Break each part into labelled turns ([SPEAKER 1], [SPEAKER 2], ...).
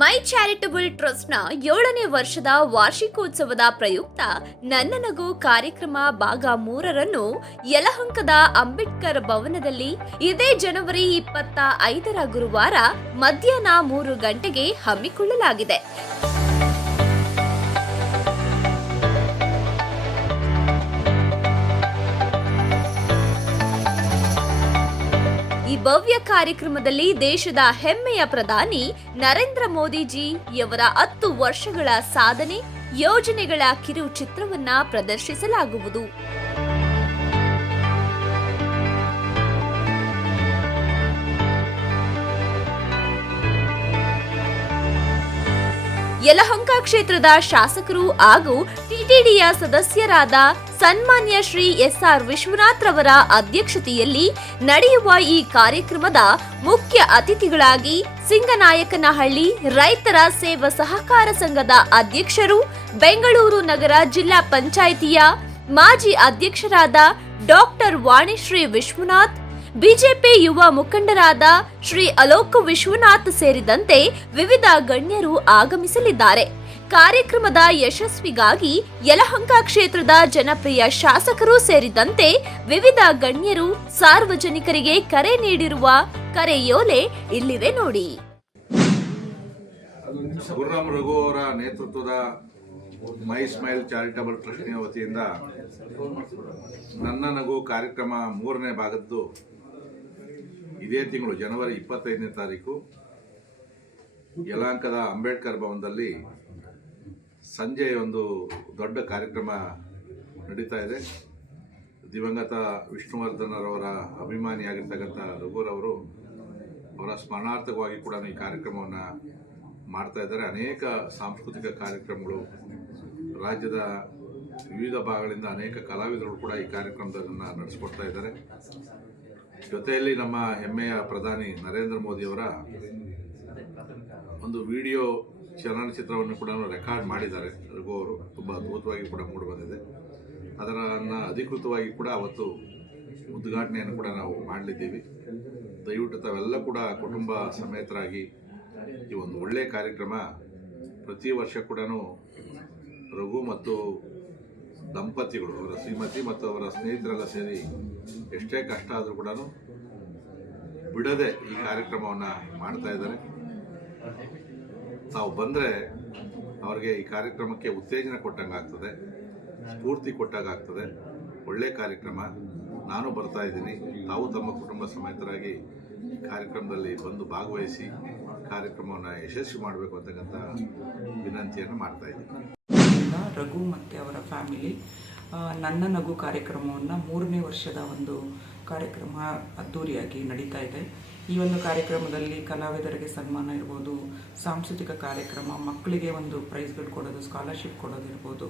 [SPEAKER 1] ಮೈ charitable ಟ್ರಸ್ಟ್ನ ಏಳನೇ ವರ್ಷದ ವಾರ್ಷಿಕೋತ್ಸವದ ಪ್ರಯುಕ್ತ ನನ್ನ ನಗು ಕಾರ್ಯಕ್ರಮ ಭಾಗ ಮೂರರನ್ನು ಯಲಹಂಕದ ಅಂಬೇಡ್ಕರ್ ಭವನದಲ್ಲಿ ಇದೇ ಜನವರಿ ಇಪ್ಪತ್ತ ಐದರ ಗುರುವಾರ ಮಧ್ಯಾಹ್ನ ಮೂರು ಗಂಟೆಗೆ ಹಮ್ಮಿಕೊಳ್ಳಲಾಗಿದೆ. ಭವ್ಯ ಕಾರ್ಯಕ್ರಮದಲ್ಲಿ ದೇಶದ ಹೆಮ್ಮೆಯ ಪ್ರಧಾನಿ ನರೇಂದ್ರ ಮೋದಿಜಿಯವರ ಹತ್ತು ವರ್ಷಗಳ ಸಾಧನೆ ಯೋಜನೆಗಳ ಕಿರು ಚಿತ್ರವನ್ನ ಪ್ರದರ್ಶಿಸಲಾಗುವುದು. ಯಲಹಂಕ ಕ್ಷೇತ್ರದ ಶಾಸಕರು ಹಾಗೂ ಟಿಟಿಡಿಯ ಸದಸ್ಯರಾದ ಸನ್ಮಾನ್ಯ ಶ್ರೀ ಎಸ್ಆರ್ ವಿಶ್ವನಾಥ್ ರವರ ಅಧ್ಯಕ್ಷತೆಯಲ್ಲಿ ನಡೆಯುವ ಈ ಕಾರ್ಯಕ್ರಮದ ಮುಖ್ಯ ಅತಿಥಿಗಳಾಗಿ ಸಿಂಗನಾಯಕನಹಳ್ಳಿ ರೈತರ ಸೇವಾ ಸಹಕಾರ ಸಂಘದ ಅಧ್ಯಕ್ಷರು, ಬೆಂಗಳೂರು ನಗರ ಜಿಲ್ಲಾ ಪಂಚಾಯಿತಿಯ ಮಾಜಿ ಅಧ್ಯಕ್ಷರಾದ ಡಾಕ್ಟರ್ ವಾಣಿಶ್ರೀ ವಿಶ್ವನಾಥ್ ಬಿಜೆಪಿ ಯುವ ಮುಖಂಡರಾದ ಶ್ರೀ ಅಲೋಕ್ ವಿಶ್ವನಾಥ್ ಸೇರಿದಂತೆ ವಿವಿಧ ಗಣ್ಯರು ಆಗಮಿಸಲಿದ್ದಾರೆ. ಕಾರ್ಯಕ್ರಮದ ಯಶಸ್ವಿಗಾಗಿ ಯಲಹಂಕ ಕ್ಷೇತ್ರದ ಜನಪ್ರಿಯ ಶಾಸಕರು ಸೇರಿದಂತೆ ವಿವಿಧ ಗಣ್ಯರು ಸಾರ್ವಜನಿಕರಿಗೆ ಕರೆ ನೀಡಿರುವ ಕರೆಯೋಲೆ ಇಲ್ಲಿದೆ ನೋಡಿ.
[SPEAKER 2] ಗುರುರಾಮ್ ರಘು ಅವರ ನೇತೃತ್ವದ ಮೈ ಸ್ಮೈಲ್ ಚಾರಿಟಬಲ್ ಟ್ರಸ್ಟ್ನ ವತಿಯಿಂದ ನನ್ನ ನಗು ಕಾರ್ಯಕ್ರಮ ಮೂರನೇ ಭಾಗದ್ದು ಇದೇ ತಿಂಗಳು ಜನವರಿ ಇಪ್ಪತ್ತೈದನೇ ತಾರೀಕು ಯಲಾಂಕದ ಅಂಬೇಡ್ಕರ್ ಭವನದಲ್ಲಿ ಸಂಜೆ ಒಂದು ದೊಡ್ಡ ಕಾರ್ಯಕ್ರಮ ನಡೀತಾ ಇದೆ. ದಿವಂಗತ ವಿಷ್ಣುವರ್ಧನರವರ ಅಭಿಮಾನಿಯಾಗಿರ್ತಕ್ಕಂಥ ರಘುರವರು ಅವರ ಸ್ಮರಣಾರ್ಥಕವಾಗಿ ಕೂಡ ಈ ಕಾರ್ಯಕ್ರಮವನ್ನು ಮಾಡ್ತಾ ಇದ್ದಾರೆ. ಅನೇಕ ಸಾಂಸ್ಕೃತಿಕ ಕಾರ್ಯಕ್ರಮಗಳು, ರಾಜ್ಯದ ವಿವಿಧ ಭಾಗಗಳಿಂದ ಅನೇಕ ಕಲಾವಿದರು ಕೂಡ ಈ ಕಾರ್ಯಕ್ರಮದನ್ನು ನಡೆಸ್ಕೊಡ್ತಾ ಇದ್ದಾರೆ. ಜೊತೆಯಲ್ಲಿ ನಮ್ಮ ಹೆಮ್ಮೆಯ ಪ್ರಧಾನಿ ನರೇಂದ್ರ ಮೋದಿಯವರ ಒಂದು ವಿಡಿಯೋ ಚಲನಚಿತ್ರವನ್ನು ಕೂಡ ರೆಕಾರ್ಡ್ ಮಾಡಿದ್ದಾರೆ. ರಘು ಅವರು ತುಂಬ ಅದ್ಭುತವಾಗಿ ಕೂಡ ಮೂಡಿ ಬಂದಿದೆ. ಅದರನ್ನು ಅಧಿಕೃತವಾಗಿ ಕೂಡ ಅವತ್ತು ಉದ್ಘಾಟನೆಯನ್ನು ಕೂಡ ನಾವು ಮಾಡಲಿದ್ದೀವಿ. ದಯವಿಟ್ಟು ತಾವೆಲ್ಲ ಕೂಡ ಕುಟುಂಬ ಸಮೇತರಾಗಿ ಈ ಒಂದು ಒಳ್ಳೆಯ ಕಾರ್ಯಕ್ರಮ ಪ್ರತಿ ವರ್ಷ ಕೂಡ ರಘು ಮತ್ತು ದಂಪತಿಗಳು ಅವರ ಶ್ರೀಮತಿ ಮತ್ತು ಅವರ ಸ್ನೇಹಿತರೆಲ್ಲ ಸೇರಿ ಎಷ್ಟೇ ಕಷ್ಟ ಆದರೂ ಕೂಡ ಬಿಡದೆ ಈ ಕಾರ್ಯಕ್ರಮವನ್ನು ಮಾಡ್ತಾ ಇದ್ದಾರೆ. ತಾವು ಬಂದರೆ ಅವ್ರಿಗೆ ಈ ಕಾರ್ಯಕ್ರಮಕ್ಕೆ ಉತ್ತೇಜನ ಕೊಟ್ಟಂಗೆ ಆಗ್ತದೆ, ಸ್ಫೂರ್ತಿ ಕೊಟ್ಟಾಗ ಆಗ್ತದೆ. ಒಳ್ಳೆ ಕಾರ್ಯಕ್ರಮ. ನಾನು ಬರ್ತಾ ಇದ್ದೀನಿ. ತಾವು ತಮ್ಮ ಕುಟುಂಬ ಸಮೇತರಾಗಿ ಕಾರ್ಯಕ್ರಮದಲ್ಲಿ ಬಂದು ಭಾಗವಹಿಸಿ ಕಾರ್ಯಕ್ರಮವನ್ನು ಯಶಸ್ವಿ ಮಾಡಬೇಕು ಅಂತಕ್ಕಂಥ ವಿನಂತಿಯನ್ನು ಮಾಡ್ತಾ ಇದ್ದೀನಿ.
[SPEAKER 3] ಇಂದ ರಘು ಮತ್ತು ಅವರ ಫ್ಯಾಮಿಲಿ. ನನ್ನ ನಗು ಕಾರ್ಯಕ್ರಮವನ್ನು ಮೂರನೇ ವರ್ಷದ ಒಂದು ಕಾರ್ಯಕ್ರಮ ಅದ್ಧೂರಿಯಾಗಿ ನಡೀತಾ ಇದೆ. ಈ ಒಂದು ಕಾರ್ಯಕ್ರಮದಲ್ಲಿ ಕಲಾವಿದರಿಗೆ ಸನ್ಮಾನ ಇರ್ಬೋದು, ಸಾಂಸ್ಕೃತಿಕ ಕಾರ್ಯಕ್ರಮ, ಮಕ್ಕಳಿಗೆ ಒಂದು ಪ್ರೈಸ್ಗಳು ಕೊಡೋದು, ಸ್ಕಾಲರ್ಶಿಪ್ ಕೊಡೋದಿರ್ಬೋದು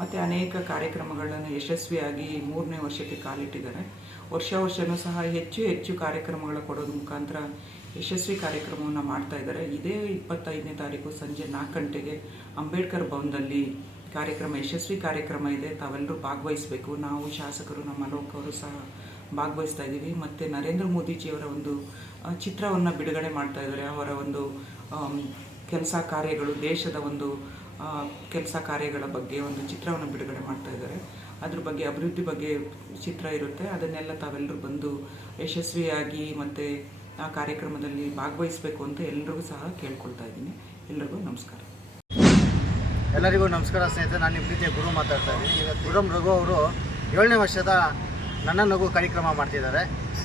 [SPEAKER 3] ಮತ್ತು ಅನೇಕ ಕಾರ್ಯಕ್ರಮಗಳನ್ನು ಯಶಸ್ವಿಯಾಗಿ ಮೂರನೇ ವರ್ಷಕ್ಕೆ ಕಾಲಿಟ್ಟಿದ್ದಾರೆ. ವರ್ಷ ವರ್ಷವೂ ಸಹ ಹೆಚ್ಚು ಹೆಚ್ಚು ಕಾರ್ಯಕ್ರಮಗಳ ಕೊಡೋದು ಮುಖಾಂತರ ಯಶಸ್ವಿ ಕಾರ್ಯಕ್ರಮವನ್ನು ಮಾಡ್ತಾ ಇದ್ದಾರೆ. ಇದೇ ಇಪ್ಪತ್ತೈದನೇ ತಾರೀಕು ಸಂಜೆ ನಾಲ್ಕು ಗಂಟೆಗೆ ಅಂಬೇಡ್ಕರ್ ಭವನದಲ್ಲಿ ಕಾರ್ಯಕ್ರಮ, ಯಶಸ್ವಿ ಕಾರ್ಯಕ್ರಮ ಇದೆ ತಾವೆಲ್ಲರೂ ಭಾಗವಹಿಸಬೇಕು. ನಾವು ಶಾಸಕರು, ನಮ್ಮ ಲೋಕವರು ಸಹ ಭಾಗವಹಿಸ್ತಾ ಇದ್ದೀವಿ. ಮತ್ತು ನರೇಂದ್ರ ಮೋದಿಜಿಯವರ ಒಂದು ಚಿತ್ರವನ್ನು ಬಿಡುಗಡೆ ಮಾಡ್ತಾ ಇದ್ದಾರೆ. ಅವರ ಒಂದು ಕೆಲಸ ಕಾರ್ಯಗಳು, ದೇಶದ ಒಂದು ಕೆಲಸ ಕಾರ್ಯಗಳ ಬಗ್ಗೆ ಒಂದು ಚಿತ್ರವನ್ನು ಬಿಡುಗಡೆ ಮಾಡ್ತಾ ಇದ್ದಾರೆ. ಅದ್ರ ಬಗ್ಗೆ, ಅಭಿವೃದ್ಧಿ ಬಗ್ಗೆ ಚಿತ್ರ ಇರುತ್ತೆ. ಅದನ್ನೆಲ್ಲ ತಾವೆಲ್ಲರೂ ಬಂದು ಯಶಸ್ವಿಯಾಗಿ ಮತ್ತು ಆ ಕಾರ್ಯಕ್ರಮದಲ್ಲಿ ಭಾಗವಹಿಸಬೇಕು ಅಂತ ಎಲ್ರಿಗೂ ಸಹ ಕೇಳ್ಕೊಳ್ತಾ ಇದ್ದೀನಿ. ಎಲ್ರಿಗೂ ನಮಸ್ಕಾರ.
[SPEAKER 4] ಎಲ್ಲರಿಗೂ ನಮಸ್ಕಾರ ಸ್ನೇಹಿತರೆ, ನಾನು ನಿಮ್ಮ ಪ್ರೀತಿಯ ಗುರು ಮಾತಾಡ್ತಾ ಇದ್ದೀನಿ. ಈಗ ಗುರುಮ್ ರಘು ಅವರು ಏಳನೇ ವರ್ಷದ ನನ್ನ ನಗು ಕಾರ್ಯಕ್ರಮ ಮಾಡ್ತಿದ್ದಾರೆ.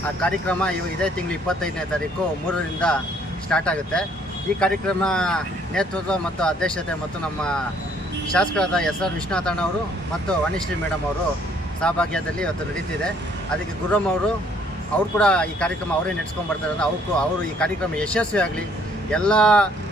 [SPEAKER 4] ಆ ಕಾರ್ಯಕ್ರಮ ಇವ ಇದೇ ತಿಂಗಳು ಇಪ್ಪತ್ತೈದನೇ ತಾರೀಕು ಮೂರರಿಂದ ಸ್ಟಾರ್ಟ್ ಆಗುತ್ತೆ. ಈ ಕಾರ್ಯಕ್ರಮ ನೇತೃತ್ವ ಮತ್ತು ಅಧ್ಯಕ್ಷತೆ ಮತ್ತು ನಮ್ಮ ಶಾಸಕರಾದ ಎಸ್ ಆರ್ ವಿಶ್ವನಾಥಣ್ಣ ಅವರು ಮತ್ತು ವಾಣಿಶ್ರೀ ಮೇಡಮ್ ಅವರು ಸಹಭಾಗ್ಯದಲ್ಲಿ ಇವತ್ತು ನಡೀತಿದೆ. ಅದಕ್ಕೆ ಗುರುಮ್ ಅವರು, ಅವ್ರು ಕೂಡ ಈ ಕಾರ್ಯಕ್ರಮ ಅವರೇ ನಡೆಸ್ಕೊಂಡು ಬರ್ತಾರೆ ಅವ್ರಿಗೂ ಅವರು ಈ ಕಾರ್ಯಕ್ರಮ ಯಶಸ್ವಿ ಆಗಲಿ ಎಲ್ಲ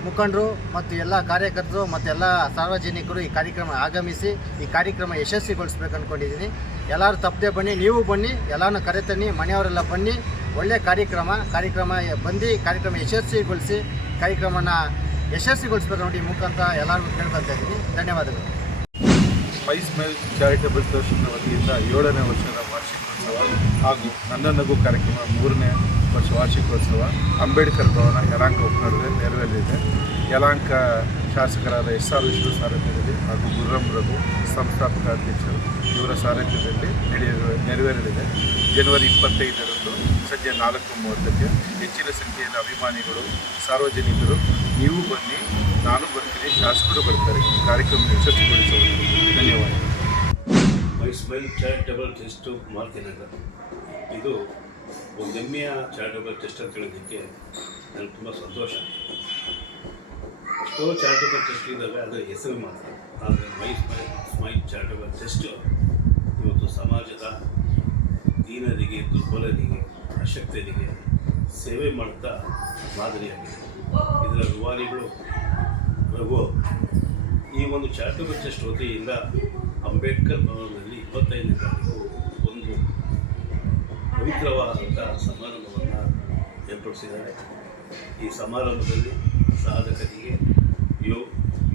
[SPEAKER 4] ಮುಖಂಡರು ಮತ್ತು ಎಲ್ಲ ಕಾರ್ಯಕರ್ತರು ಮತ್ತು ಎಲ್ಲ ಸಾರ್ವಜನಿಕರು ಈ ಕಾರ್ಯಕ್ರಮ ಆಗಮಿಸಿ ಈ ಕಾರ್ಯಕ್ರಮ ಯಶಸ್ವಿಗೊಳಿಸ್ಬೇಕು ಅಂದ್ಕೊಂಡಿದ್ದೀನಿ ಎಲ್ಲರೂ ತಪ್ಪದೆ ಬನ್ನಿ, ನೀವು ಬನ್ನಿ, ಎಲ್ಲನೂ ಕರೆತನ್ನಿ, ಮನೆಯವರೆಲ್ಲ ಬನ್ನಿ. ಒಳ್ಳೆಯ ಕಾರ್ಯಕ್ರಮ ಕಾರ್ಯಕ್ರಮ ಬಂದು ಕಾರ್ಯಕ್ರಮ ಯಶಸ್ವಿಗೊಳಿಸಿ, ಕಾರ್ಯಕ್ರಮನ ಯಶಸ್ವಿಗೊಳಿಸ್ಬೇಕು ನೋಡಿ ಮುಖಾಂತರ ಎಲ್ಲರಿಗೂ ಕೇಳ್ಕೊತಾ ಇದ್ದೀನಿ. ಧನ್ಯವಾದಗಳು.
[SPEAKER 5] ಸ್ಪೈಸ್ ಮೇಲ್ ಚಾರಿಟಬಲ್ ಟ್ರಸ್ಟ್ನ ವತಿಯಿಂದ ಏಳನೇ ವರ್ಷದ ವಾರ್ಷಿಕೋತ್ಸವ ಹಾಗೂ ನನ್ನ ನಗು ಕಾರ್ಯಕ್ರಮ ಮೂರನೇ ವರ್ಷ ವಾರ್ಷಿಕೋತ್ಸವ ಅಂಬೇಡ್ಕರ್ ಭವನ ಯಲಾಂಕ ಉಪನಗರದಲ್ಲಿ ನೆರವೇರಲಿದೆ. ಯಲಾಂಕ ಶಾಸಕರಾದ ಎಸ್ ಆರ್ ವಿಷ್ಣು ಸಾರಥ್ಯದಲ್ಲಿ ಹಾಗೂ ಗುರ್ರಂ ರಘು ಸಂಸ್ಥಾಪಕ ಅಧ್ಯಕ್ಷರು ಇವರ ಸಾರಥ್ಯದಲ್ಲಿ ನಡೆಯುವ ನೆರವೇರಲಿದೆ. ಜನವರಿ ಇಪ್ಪತ್ತೈದರಂದು ಸಂಜೆ ನಾಲ್ಕು ಮೂವತ್ತಕ್ಕೆ ಹೆಚ್ಚಿನ ಸಂಖ್ಯೆಯ ಅಭಿಮಾನಿಗಳು, ಸಾರ್ವಜನಿಕರು, ನೀವು ಬನ್ನಿ, ನಾನು ಬರ್ತೀನಿ, ಶಾಸಕರು ಬರ್ತಾರೆ. ಕಾರ್ಯಕ್ರಮ ಯಶಸ್ವಿಗೊಳಿಸುವುದು ಧನ್ಯವಾದ
[SPEAKER 6] my smile charitable trust Marutinagar ಇದು ಒಂದು ಹೆಮ್ಮೆಯ ಚಾರಿಟಬಲ್ ಟ್ರಸ್ಟ್ ಅಂತ ಹೇಳೋದಕ್ಕೆ ನನಗೆ ತುಂಬ ಸಂತೋಷ. ಎಷ್ಟೋ ಚಾರಿಟಬಲ್ ಟ್ರಸ್ಟ್ ಇದ್ದಾವೆ ಅದರ ಹೆಸರು ಮಾತ್ರ. ಆದರೆ ಮೈ ಸ್ಮೈ ಸ್ಮೈ ಚಾರಿಟಬಲ್ ಟ್ರಸ್ಟ್ ಇವತ್ತು ಸಮಾಜದ ದೀನರಿಗೆ, ದುರ್ಬಲರಿಗೆ, ಅಶಕ್ತರಿಗೆ ಸೇವೆ ಮಾಡ್ತಾ ಮಾದರಿಯಾಗಿದೆ. ಇದರ ರುವಾರಿಗಳು ರಘು ಈ ಒಂದು ಚಾರಿಟಬಲ್ ಟ್ರಸ್ಟ್ ವತಿಯಿಂದ ಅಂಬೇಡ್ಕರ್ ಭವನದಲ್ಲಿ ಇಪ್ಪತ್ತೈದನೇ ತಾರೀಕು ಪವಿತ್ರವಾದಂಥ ಸಮಾರಂಭವನ್ನು ಏರ್ಪಡಿಸಿದ್ದಾರೆ. ಈ ಸಮಾರಂಭದಲ್ಲಿ ಸಾಧಕರಿಗೆ, ಯೋ,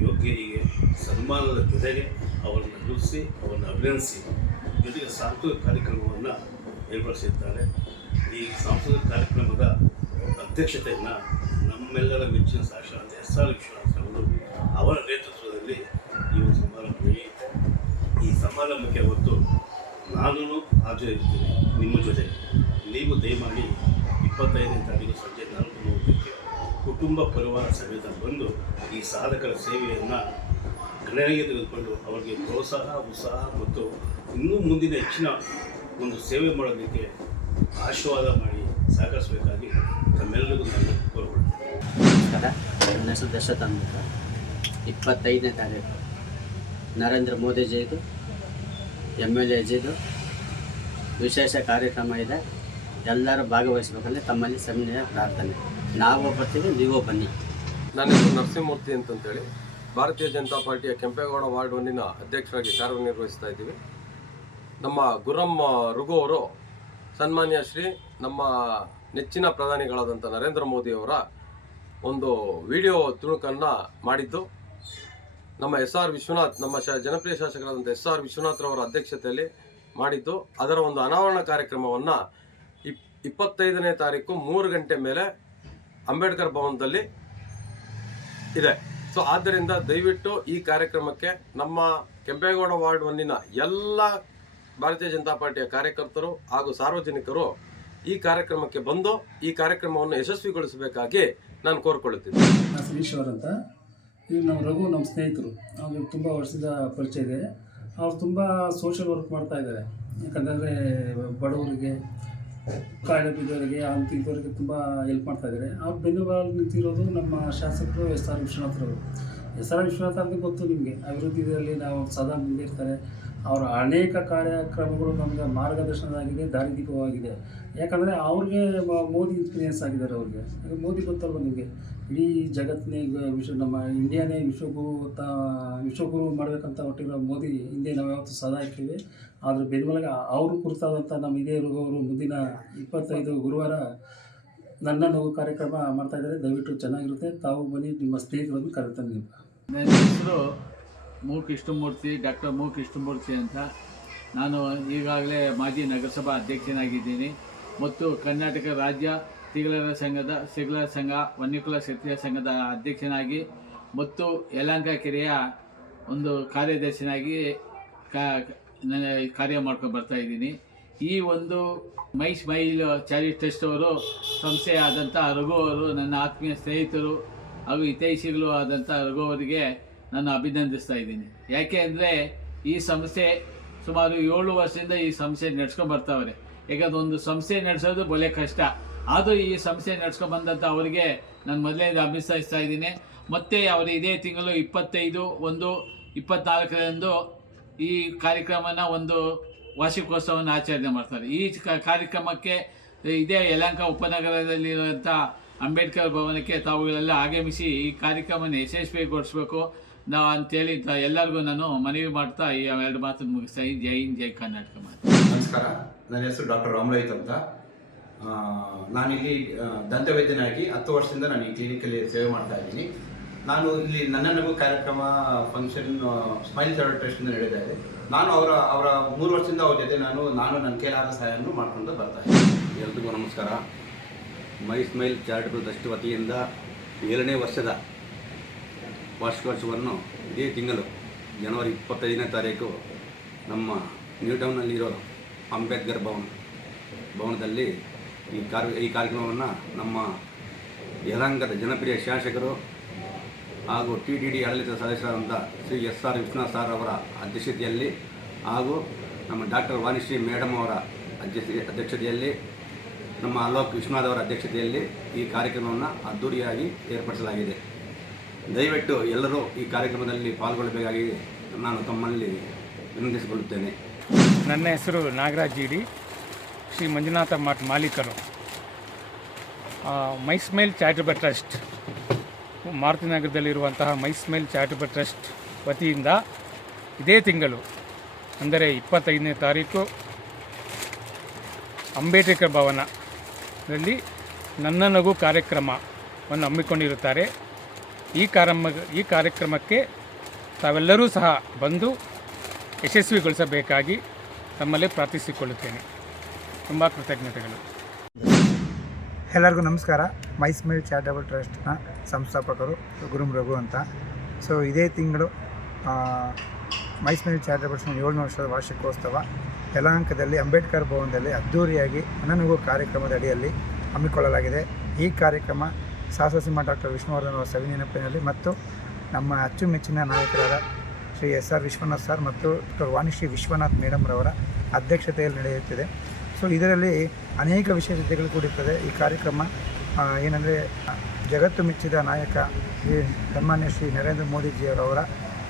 [SPEAKER 6] ಯೋಗ್ಯರಿಗೆ ಸನ್ಮಾನದ ಜೊತೆಗೆ ಅವರನ್ನು ಗುರುತಿಸಿ ಅವರನ್ನು ಅಭಿನಂದಿಸಿ, ಜೊತೆಗೆ ಸಾಂಸ್ಕೃತಿಕ ಕಾರ್ಯಕ್ರಮವನ್ನು ಏರ್ಪಡಿಸಿದ್ದಾರೆ. ಈ ಸಾಂಸ್ಕೃತಿಕ ಕಾರ್ಯಕ್ರಮದ ಅಧ್ಯಕ್ಷತೆಯನ್ನು ನಮ್ಮೆಲ್ಲರ ಮೆಚ್ಚಿನ ಸಾಕ್ಷಾತ್ ಎಸ್ ಆರ್ ವಿಶ್ವನಾಥ್ ಅವರು ಅವರ ನೇತೃತ್ವದಲ್ಲಿ ಈ ಒಂದು ಸಮಾರಂಭ ನಡೆಯುತ್ತೆ ಈ ಸಮಾರಂಭಕ್ಕೆ ಅವತ್ತು ನಾನು ಹಾಜರಿರ್ತೀನಿ ನಿಮ್ಮ ಜೊತೆ. ನೀವು ದಯಮಾಡಿ ಇಪ್ಪತ್ತೈದನೇ ತಾರೀಕು ಸಂಜೆ ನಾಲ್ಕು ಮೂವತ್ತಕ್ಕೆ ಕುಟುಂಬ ಪರಿವಾರ ಸಮೇತ ಬಂದು ಈ ಸಾಧಕರ ಸೇವೆಯನ್ನು ಗಣನೆಗೆ ತೆಗೆದುಕೊಂಡು ಅವರಿಗೆ ಪ್ರೋತ್ಸಾಹ, ಉತ್ಸಾಹ ಮತ್ತು ಇನ್ನೂ ಮುಂದಿನ ಹೆಚ್ಚಿನ ಒಂದು ಸೇವೆ ಮಾಡೋದಕ್ಕೆ ಆಶೀರ್ವಾದ ಮಾಡಿ ಸಹಕರಿಸಬೇಕಾಗಿ ತಮ್ಮೆಲ್ಲರಿಗೂ ನಾನು ಕೋರ್ಕೊಳ್ತೇನೆ.
[SPEAKER 7] ನಮಸ್ಕಾರ. ನನ್ನ ಹೆಸರು ದಶರಥ್ ಇಪ್ಪತ್ತೈದನೇ ತಾರೀಕು. ನರೇಂದ್ರ ಮೋದಿಜಿದು ಎಂ ಎಲ್ ಎಜಿದು ವಿಶೇಷ ಕಾರ್ಯಕ್ರಮ ಇದೆ. ಎಲ್ಲರೂ ಭಾಗವಹಿಸ್ಬೇಕಂದ್ರೆ ತಮ್ಮಲ್ಲಿ ಸಮನ್ಯ ಪ್ರಾರ್ಥನೆ. ನಾವು ಬರ್ತೀವಿ, ನೀವು ಬನ್ನಿ.
[SPEAKER 8] ನನ್ನ ಹೆಸರು ನರಸಿಂಹಮೂರ್ತಿ ಅಂತಂತೇಳಿ. ಭಾರತೀಯ ಜನತಾ ಪಾರ್ಟಿಯ ಕೆಂಪೇಗೌಡ ವಾರ್ಡ್ ಒನ್ನಿನ ಅಧ್ಯಕ್ಷರಾಗಿ ಕಾರ್ಯನಿರ್ವಹಿಸ್ತಾ ಇದ್ದೀವಿ. ನಮ್ಮ ಗುರಮ್ಮ ರುಘು ಅವರು ಸನ್ಮಾನ್ಯ ಶ್ರೀ ನಮ್ಮ ನೆಚ್ಚಿನ ಪ್ರಧಾನಿಗಳಾದಂಥ ನರೇಂದ್ರ ಮೋದಿಯವರ ಒಂದು ವಿಡಿಯೋ ತುಣುಕನ್ನು ಮಾಡಿದ್ದು. ನಮ್ಮ ಎಸ್ ಆರ್ ವಿಶ್ವನಾಥ್, ನಮ್ಮ ಶ, ಜನಪ್ರಿಯ ಶಾಸಕರಾದಂಥ ಎಸ್ ಆರ್ ವಿಶ್ವನಾಥ್ ಅವರ ಅಧ್ಯಕ್ಷತೆಯಲ್ಲಿ ಮಾಡಿದ್ದು. ಅದರ ಒಂದು ಅನಾವರಣ ಕಾರ್ಯಕ್ರಮವನ್ನು ಇಪ್, ಇಪ್ಪತ್ತೈದನೇ ತಾರೀಕು ಮೂರು ಗಂಟೆ ಮೇಲೆ ಅಂಬೇಡ್ಕರ್ ಭವನದಲ್ಲಿ ಇದೆ. ಸೊ ಆದ್ದರಿಂದ ದಯವಿಟ್ಟು ಈ ಕಾರ್ಯಕ್ರಮಕ್ಕೆ ನಮ್ಮ ಕೆಂಪೇಗೌಡ ವಾರ್ಡ್ ಒನ್ನಿನ ಎಲ್ಲ ಭಾರತೀಯ ಜನತಾ ಪಾರ್ಟಿಯ ಕಾರ್ಯಕರ್ತರು ಹಾಗೂ ಸಾರ್ವಜನಿಕರು ಈ ಕಾರ್ಯಕ್ರಮಕ್ಕೆ ಬಂದು ಈ ಕಾರ್ಯಕ್ರಮವನ್ನು ಯಶಸ್ವಿಗೊಳಿಸಬೇಕಾಗಿ ನಾನು ಕೋರ್ಕೊಳ್ಳುತ್ತೇನೆ
[SPEAKER 9] ಶ್ರೀಶ್ವರ್ ಅಂತ. ಈಗ ನಮ್ಮ ರಘು, ನಮ್ಮ ಸ್ನೇಹಿತರು. ಅವ್ರಿಗೆ ತುಂಬ ವರ್ಷದ ಪರಿಚಯ ಇದೆ. ಅವ್ರು ತುಂಬ ಸೋಷಿಯಲ್ ವರ್ಕ್ ಮಾಡ್ತಾ ಇದ್ದಾರೆ. ಯಾಕಂದರೆ ಬಡವರಿಗೆ, ಕಾಯಿಲೆ ಬಿದ್ದವರಿಗೆ ಅಂತಿದ್ದವರಿಗೆ ತುಂಬ ಹೆಲ್ಪ್ ಮಾಡ್ತಾ ಇದ್ದಾರೆ. ಅವ್ರು ಬೆನ್ನುಗಾಲು ನಿಂತಿರೋದು ನಮ್ಮ ಶಾಸಕರು ಎಸ್ ಆರ್ ವಿಶ್ವನಾಥ್ರವರು ಎಸ್ ಆರ್ ವಿಶ್ವನಾಥ್ ಅಂತ ಗೊತ್ತು ನಿಮಗೆ. ಅಭಿವೃದ್ಧಿ ಇದರಲ್ಲಿ ನಾವು ಸದಾ ಮುಂದೆ ಅವರ ಅನೇಕ ಕಾರ್ಯಕ್ರಮಗಳು ನಮಗೆ ಮಾರ್ಗದರ್ಶನವಾಗಿದೆ ದಾರಿದೀಪವಾಗಿದೆ. ಯಾಕಂದರೆ ಅವ್ರಿಗೆ ಮೋದಿ ಇನ್ಸ್ಪೀರಿಯನ್ಸ್ ಆಗಿದ್ದಾರೆ ಅವ್ರಿಗೆ. ಮೋದಿ ಗೊತ್ತಲ್ವ ನಿಮಗೆ? ಇಡೀ ಜಗತ್ತಿನೇ ವಿಶ್ವ, ನಮ್ಮ ಇಂಡಿಯಾನೇ ವಿಶ್ವಗುರು ತ ವಿಶ್ವಗುರು ಮಾಡಬೇಕಂತ ಹೊಟ್ಟಿರೋ ಮೋದಿ ಹಿಂದೆ ನಾವು ಯಾವತ್ತು ಸದಾ ಇರ್ತೀವಿ ಆದರೆ ಬೆನ್ಮಲಗ ಅವರು ಕುರಿತಾದಂಥ ನಮ್ಮ ಇದೇ ಇರುವವರು ಮುಂದಿನ ಇಪ್ಪತ್ತೈದು ಗುರುವಾರ ನನ್ನ ನೋವು ಕಾರ್ಯಕ್ರಮ ಮಾಡ್ತಾಯಿದ್ದಾರೆ ದಯವಿಟ್ಟು ಚೆನ್ನಾಗಿರುತ್ತೆ. ತಾವು ಬನ್ನಿ, ನಿಮ್ಮ ಸ್ನೇಹಿತರನ್ನು ಕರೆತಾನೆ ನೀವು
[SPEAKER 10] ನನ್ನ ಹೆಸರು ಮೂ ಕೃಷ್ಣಮೂರ್ತಿ ಡಾಕ್ಟರ್ ಮೂ ಕೃಷ್ಣಮೂರ್ತಿ ಅಂತ ನಾನು ಈಗಾಗಲೇ ಮಾಜಿ ನಗರಸಭಾ ಅಧ್ಯಕ್ಷನಾಗಿದ್ದೀನಿ. ಮತ್ತು ಕರ್ನಾಟಕ ರಾಜ್ಯ ತಿಗಳರ ಸಂಘದ ಸಿಗಳರ ಸಂಘ ವನ್ಯಕುಲ ಕ್ಷತ್ರಿಯ ಸಂಘದ ಅಧ್ಯಕ್ಷನಾಗಿ ಮತ್ತು ಯಲಹಂಕ ಕೆರೆಯ ಒಂದು ಕಾರ್ಯದರ್ಶಿನಾಗಿ ನನ್ನ ಕಾರ್ಯ ಮಾಡ್ಕೊಂಡು ಬರ್ತಾ ಇದ್ದೀನಿ. ಈ ಒಂದು ಮೈ ಸ್ಮೈಲ್ ಚಾರಿ ಟ್ರಸ್ಟ್ ಅವರು ಸಂಸ್ಥೆ ಆದಂಥ ರಘು ಅವರು, ನನ್ನ ಆತ್ಮೀಯ ಸ್ನೇಹಿತರು ಹಾಗೂ ಹಿತೈಷಿಗಳು ಆದಂಥ ರಘು ಅವರಿಗೆ ನಾನು ಅಭಿನಂದಿಸ್ತಾ ಇದ್ದೀನಿ. ಯಾಕೆ ಅಂದರೆ ಈ ಸಂಸ್ಥೆ ಸುಮಾರು ಏಳು ವರ್ಷದಿಂದ ಈ ಸಂಸ್ಥೆ ನಡ್ಸ್ಕೊಂಡು ಬರ್ತಾವ್ರೆ. ಯಾಕಂದ್ರೆ ಒಂದು ಸಂಸ್ಥೆ ನಡೆಸೋದು ಬಲೆ ಕಷ್ಟ. ಆದರೂ ಈ ಸಂಸ್ಥೆ ನಡ್ಸ್ಕೊಂಡು ಬಂದಂಥ ಅವರಿಗೆ ನಾನು ಮೊದಲೇ ಅಭಿನಯಿಸ್ತಾ ಇದ್ದೀನಿ. ಮತ್ತು ಅವರು ಇದೇ ತಿಂಗಳು ಇಪ್ಪತ್ತೈದು ಒಂದು ಇಪ್ಪತ್ನಾಲ್ಕರಂದು ಈ ಕಾರ್ಯಕ್ರಮನ ಒಂದು ವಾರ್ಷಿಕೋತ್ಸವವನ್ನು ಆಚರಣೆ ಮಾಡ್ತಾರೆ. ಈ ಕಾರ್ಯಕ್ರಮಕ್ಕೆ ಇದೇ ಯಲಂಕ ಉಪನಗರದಲ್ಲಿರುವಂಥ ಅಂಬೇಡ್ಕರ್ ಭವನಕ್ಕೆ ತಾವುಗಳೆಲ್ಲ ಆಗಮಿಸಿ ಈ ಕಾರ್ಯಕ್ರಮನ ಯಶಸ್ವಿಗೊಳಿಸಬೇಕು. ನಾವು ಅಂತೇಳಿ ಎಲ್ಲರಿಗೂ ನಾನು ಮನವಿ ಮಾಡ್ತಾ ಈ ಎರಡು ಮಾತು ಮುಗಿಸ್ತಾ ಇದ್ದೀನಿ. ಜೈ ಹಿಂದ್ ಜೈ ಕರ್ನಾಟಕ ಮಾತು.
[SPEAKER 11] ನಮಸ್ಕಾರ. ನನ್ನ ಹೆಸರು ಡಾಕ್ಟರ್ ರಾಮಲೈತ್ ಅಂತ. ಆ, ನಾನಿಲ್ಲಿ ದಂತ ದಂತವೈದ್ಯನಾಗಿ ಹತ್ತು ವರ್ಷದಿಂದ ನಾನು ಈ ಕ್ಲಿನಿಕಲ್ಲಿ ಸೇವೆ ಮಾಡ್ತಾ ಇದ್ದೀನಿ. ನಾನು ಇಲ್ಲಿ ನನ್ನ ನಗು ಕಾರ್ಯಕ್ರಮ ಫಂಕ್ಷನ್ ಸ್ಮೈಲ್ ಥರ್ಡ್ ಟ್ರಸ್ಟಿಂದ ನಡೀತಾ ಇದೆ. ನಾನು ಅವರ ಅವರ ಮೂರು ವರ್ಷದಿಂದ ಅವ್ರ ಜೊತೆ ನಾನು ನಾನು ನನ್ನ ಕೈಲಾದ ಸಹಾಯವನ್ನು ಮಾಡ್ಕೊಂಡು ಬರ್ತಾ ಇದ್ದೀನಿ.
[SPEAKER 12] ಎಲ್ರಿಗೂ ನಮಸ್ಕಾರ. ಮೈ ಸ್ಮೈಲ್ ಚಾರಿಟಬಲ್ ಟ್ರಸ್ಟ್ ವತಿಯಿಂದ ಏಳನೇ ವರ್ಷದ
[SPEAKER 11] ವಾರ್ಷಿಕೋತ್ಸವವನ್ನು ಇದೇ ತಿಂಗಳು, ಜನವರಿ ಇಪ್ಪತ್ತೈದನೇ ತಾರೀಕು ನಮ್ಮ ನ್ಯೂ ಟೌನ್ನಲ್ಲಿರೋ ಅಂಬೇಡ್ಕರ್ ಭವನ, ಭವನದಲ್ಲಿ ಈ ಕಾರ್ಯ, ಈ ಕಾರ್ಯಕ್ರಮವನ್ನು ನಮ್ಮ ಯಲಹಂಕದ ಜನಪ್ರಿಯ ಶಾಸಕರು ಹಾಗೂ ಟಿ ಟಿ ಡಿ ಆಡಳಿತ ಸದಸ್ಯರಾದಂಥ Shri S R Vishwanath sir ಅವರ ಅಧ್ಯಕ್ಷತೆಯಲ್ಲಿ ಹಾಗೂ ನಮ್ಮ ಡಾಕ್ಟರ್ ವಾಣಿಶ್ರೀ ಮೇಡಮ್ ಅವರ ಅಧ್ಯಕ್ಷ ಅಧ್ಯಕ್ಷತೆಯಲ್ಲಿ, ನಮ್ಮ ಅಲೋಕ್ ವಿಶ್ವನಾಥ್ ಅವರ ಅಧ್ಯಕ್ಷತೆಯಲ್ಲಿ ಈ ಕಾರ್ಯಕ್ರಮವನ್ನು ಅದ್ದೂರಿಯಾಗಿ ಏರ್ಪಡಿಸಲಾಗಿದೆ. ದಯವಿಟ್ಟು ಎಲ್ಲರೂ ಈ ಕಾರ್ಯಕ್ರಮದಲ್ಲಿ ಪಾಲ್ಗೊಳ್ಳಬೇಕಾಗಿ ನಾನು ತಮ್ಮಲ್ಲಿ ವಿನಂತಿಸಿಕೊಳ್ಳುತ್ತೇನೆ.
[SPEAKER 12] ನನ್ನ ಹೆಸರು ನಾಗರಾಜ್ ಜಿಡಿ ಶ್ರೀ ಮಂಜುನಾಥ ಮಠ ಮಾಲೀಕರು. ಮೈಸ್ಮೇಲ್ ಚಾರಿಟಬಲ್ ಟ್ರಸ್ಟ್ ಮಾರುತಿನಗರದಲ್ಲಿರುವಂತಹ ಮೈಸ್ಮೇಲ್ ಚಾರಿಟಬಲ್ ಟ್ರಸ್ಟ್ ವತಿಯಿಂದ ಇದೇ ತಿಂಗಳು, ಅಂದರೆ ಇಪ್ಪತ್ತೈದನೇ ತಾರೀಕು, ಅಂಬೇಡ್ಕರ್ ಭವನದಲ್ಲಿ ನನ್ನ ನಗು ಕಾರ್ಯಕ್ರಮವನ್ನು ಹಮ್ಮಿಕೊಂಡಿರುತ್ತಾರೆ. ಈ ಕಾರ್ಯಕ್ರಮ ಈ ಕಾರ್ಯಕ್ರಮಕ್ಕೆ ತಾವೆಲ್ಲರೂ ಸಹ ಬಂದು ಯಶಸ್ವಿಗೊಳಿಸಬೇಕಾಗಿ ತಮ್ಮಲ್ಲಿ ಪ್ರಾರ್ಥಿಸಿಕೊಳ್ಳುತ್ತೇನೆ. ತುಂಬ ಕೃತಜ್ಞತೆಗಳು.
[SPEAKER 13] ಎಲ್ಲರಿಗೂ ನಮಸ್ಕಾರ. ಮೈಸ್ಮೇಲ್ ಚಾರಿಟಬಲ್ ಟ್ರಸ್ಟ್ನ ಸಂಸ್ಥಾಪಕರು ಗುರುಂ ರಘು ಅಂತ. ಸೊ ಇದೇ ತಿಂಗಳು ಮೈಸ್ಮೇಲ್ ಚಾರಿಟಬಲ್ ಟ್ರಸ್ಟ್ನ ಏಳನೇ ವರ್ಷದ ವಾರ್ಷಿಕೋತ್ಸವ. ಯಲಹಂಕದಲ್ಲಿ ಅಂಬೇಡ್ಕರ್ ಭವನದಲ್ಲಿ ಅದ್ಧೂರಿಯಾಗಿ ನನಗೂ ಕಾರ್ಯಕ್ರಮದ ಅಡಿಯಲ್ಲಿ ಹಮ್ಮಿಕೊಳ್ಳಲಾಗಿದೆ. ಈ ಕಾರ್ಯಕ್ರಮ ಸಾಹಸಸಿಂಹ ಡಾಕ್ಟರ್ ವಿಷ್ಣುವರ್ಧನ್ ಅವರ ಸವಿನೆನಪಿನಲ್ಲಿ ಮತ್ತು ನಮ್ಮ ಅಚ್ಚುಮೆಚ್ಚಿನ ನಾಯಕರಾದ Shri S R Vishwanath sir ಮತ್ತು ಡಾಕ್ಟರ್ ವಾಣಿಶ್ರೀ ವಿಶ್ವನಾಥ್ ಮೇಡಮ್ರವರ ಅಧ್ಯಕ್ಷತೆಯಲ್ಲಿ ನಡೆಯುತ್ತಿದೆ. ಸೊ, ಇದರಲ್ಲಿ ಅನೇಕ ವಿಶೇಷತೆಗಳು ಕೂಡಿರ್ತದೆ. ಈ ಕಾರ್ಯಕ್ರಮ ಏನಂದರೆ, ಜಗತ್ತು ಮೆಚ್ಚಿದ ನಾಯಕ ಶ್ರೀ ಸನ್ಮಾನ್ಯ ಶ್ರೀ ನರೇಂದ್ರ ಮೋದಿಜಿಯವರವರ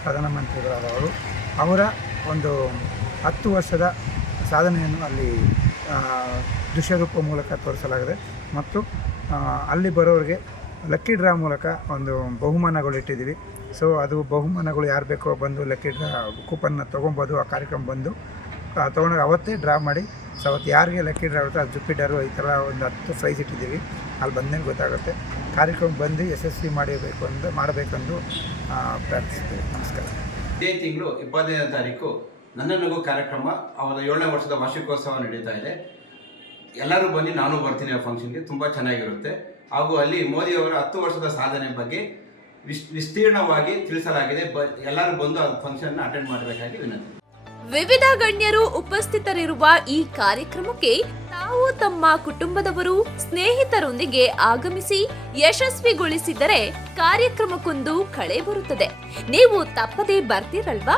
[SPEAKER 13] ಪ್ರಧಾನಮಂತ್ರಿಗಳಾದವರು. ಅವರ ಒಂದು ಹತ್ತು ವರ್ಷದ ಸಾಧನೆಯನ್ನು ಅಲ್ಲಿ ದೃಶ್ಯರೂಪ ಮೂಲಕ ತೋರಿಸಲಾಗಿದೆ. ಮತ್ತು ಅಲ್ಲಿ ಬರೋರಿಗೆ ಲಕ್ಕಿ ಡ್ರಾ ಮೂಲಕ ಒಂದು ಬಹುಮಾನಗಳು ಇಟ್ಟಿದ್ದೀವಿ. ಸೊ ಅದು ಬಹುಮಾನಗಳು ಯಾರು ಬೇಕೋ ಬಂದು ಲಕ್ಕಿ ಡ್ರಾ ಕೂಪನ್ನ ತೊಗೊಬೋದು, ಆ ಕಾರ್ಯಕ್ರಮ ಬಂದು ತೊಗೊಂಡಾಗ ಅವತ್ತೇ ಡ್ರಾ ಮಾಡಿ ಸೊ ಅವತ್ತು ಯಾರಿಗೆ ಲಕ್ಕಿ ಡ್ರಾ ಆಗುತ್ತೋ ಅದು ಜುಪಿಟರು ಈ ಥರ ಒಂದು ಹತ್ತು ಪ್ರೈಸ್ ಇಟ್ಟಿದ್ದೀವಿ. ಅಲ್ಲಿ ಬಂದೇನು ಗೊತ್ತಾಗುತ್ತೆ. ಕಾರ್ಯಕ್ರಮ ಬಂದು ಯಶಸ್ವಿ ಮಾಡಬೇಕು ಅಂತ ಮಾಡಬೇಕೆಂದು ಪ್ರಾರ್ಥಿಸ್ತೀವಿ ನಮಸ್ಕಾರ.
[SPEAKER 11] ಇದೇ ತಿಂಗಳು ಇಪ್ಪತ್ತೈದನೇ ತಾರೀಕು ನನ್ನ ನಗು ಕಾರ್ಯಕ್ರಮ. ಅವರ ಏಳನೇ ವರ್ಷದ ವಾರ್ಷಿಕೋತ್ಸವ ನಡೀತಾ ಇದೆ. ಎಲ್ಲರೂ ಬನ್ನಿ, ನಾನು ಬರ್ತೀನಿ ಆ ಫಂಕ್ಷನ್ಗೆ ತುಂಬ ಚೆನ್ನಾಗಿರುತ್ತೆ. ಹಾಗೂ ಅಲ್ಲಿ ಮೋದಿಯವರ ಹತ್ತು ವರ್ಷದ ಸಾಧನೆ ಬಗ್ಗೆ ವಿಸ್, ವಿಸ್ತೀರ್ಣವಾಗಿ ತಿಳಿಸಲಾಗಿದೆ. ಬ, ಎಲ್ಲರೂ ಬಂದು ಆ ಫಂಕ್ಷನ್ನ ಅಟೆಂಡ್ ಮಾಡಬೇಕಾಗಿ ವಿನಂತಿ.
[SPEAKER 1] ವಿವಿಧ ಗಣ್ಯರು ಉಪಸ್ಥಿತರಿರುವ ಈ ಕಾರ್ಯಕ್ರಮಕ್ಕೆ ತಾವು ತಮ್ಮ ಕುಟುಂಬದವರು, ಸ್ನೇಹಿತರೊಂದಿಗೆ ಆಗಮಿಸಿ ಯಶಸ್ವಿಗೊಳಿಸಿದರೆ ಕಾರ್ಯಕ್ರಮಕ್ಕೊಂದು ಕಳೆ ಬರುತ್ತದೆ. ನೀವು ತಪ್ಪದೇ ಬರ್ತೀರಲ್ವಾ?